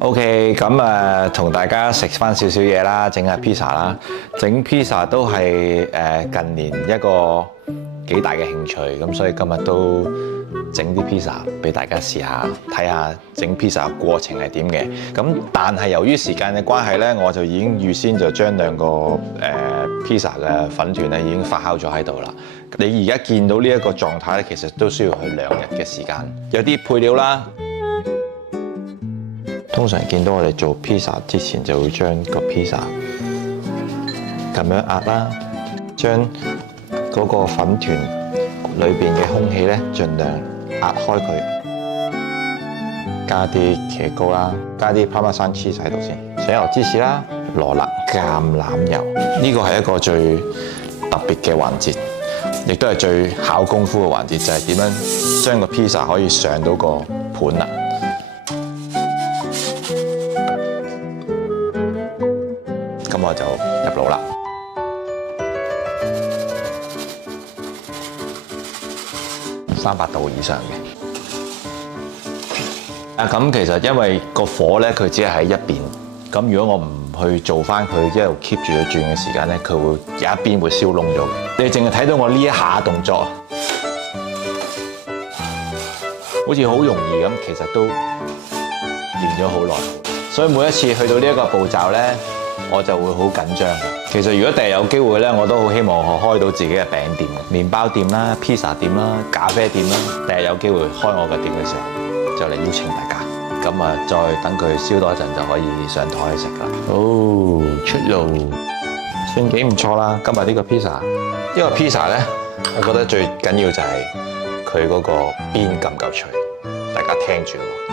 OK， 咁同大家食翻少少嘢啦，整下 pizza 啦。整 pizza 都係近年一個幾大嘅興趣，咁所以今日都整啲 pizza 俾大家試下，睇下整 pizza 嘅過程係點嘅。咁但係由於時間嘅關係咧，我就已經預先就將兩個pizza 嘅粉團咧已經發酵咗喺度啦。你而家見到呢一個狀態咧，其實都需要去2日嘅時間。有啲配料啦。通常見到我哋做 pizza 之前就會將個 pizza 咁樣壓啦，將嗰個粉團裏邊嘅空氣咧盡量壓開佢，加啲茄膏啦，加啲 Parmesan cheese 喺度先，水牛芝士啦，羅勒橄欖油，呢個係一個最特別嘅環節，亦都係最考功夫嘅環節，就係點樣將個 pizza 可以上到個盤啦。咁我就入爐啦。300度以上嘅。咁其實因為個火咧，佢只係喺一邊。咁如果我唔去做翻佢一路 keep 住佢轉嘅時間咧，佢會有一邊會燒燶咗嘅。你淨係睇到我呢一下動作，好似好容易咁，其實都練咗好耐。所以每一次去到呢一個步驟咧，我就會好緊張。其實如果第日有機會咧，我都好希望我開到自己嘅餅店、麵包店啦、pizza 店啦、咖啡店啦。第日有機會開我嘅店嘅時候，就嚟邀請大家。咁啊，再等佢燒多一陣就可以上台食啦。哦，出爐，算幾唔錯啦。今日呢個 pizza，呢個 pizza 咧，我覺得最緊要就係佢嗰個邊夠唔夠脆。大家聽住喎。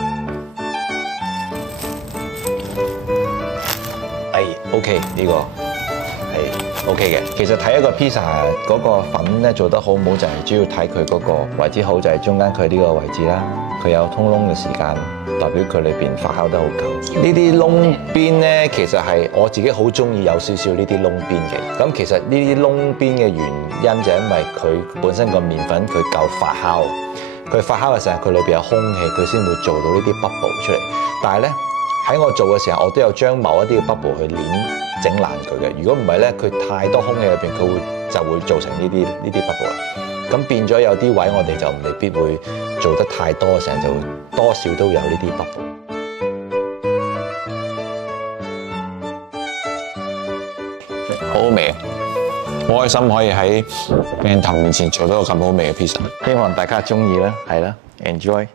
OK， 呢個係 OK 嘅。其實睇一個 pizza 嗰個粉咧做得好唔好，就係主要睇佢嗰個位置好，就係中間佢呢個位置啦。佢有通窿嘅時間，代表佢裏邊發酵得好夠。呢啲窿邊咧，其實係我自己好中意有少少呢啲窿邊嘅。咁其實呢啲窿邊嘅原因就係因為佢本身個麵粉佢夠發酵，佢發酵嘅時候佢裏邊有空氣，佢先會做到呢啲 bubble 出嚟。但係咧，喺我做嘅時候，我都有將某一啲嘅 bubble 去整爛佢嘅。如果唔係咧，佢太多空氣入邊，佢就會造成呢啲 bubble 啦。咁變咗有啲位我哋就未必會做得太多嘅時候，就會多少都有呢啲 bubble。好好味啊！好開心可以喺鏡頭面前做到個咁好味嘅 pizza。希望大家中意啦，係啦 ，enjoy。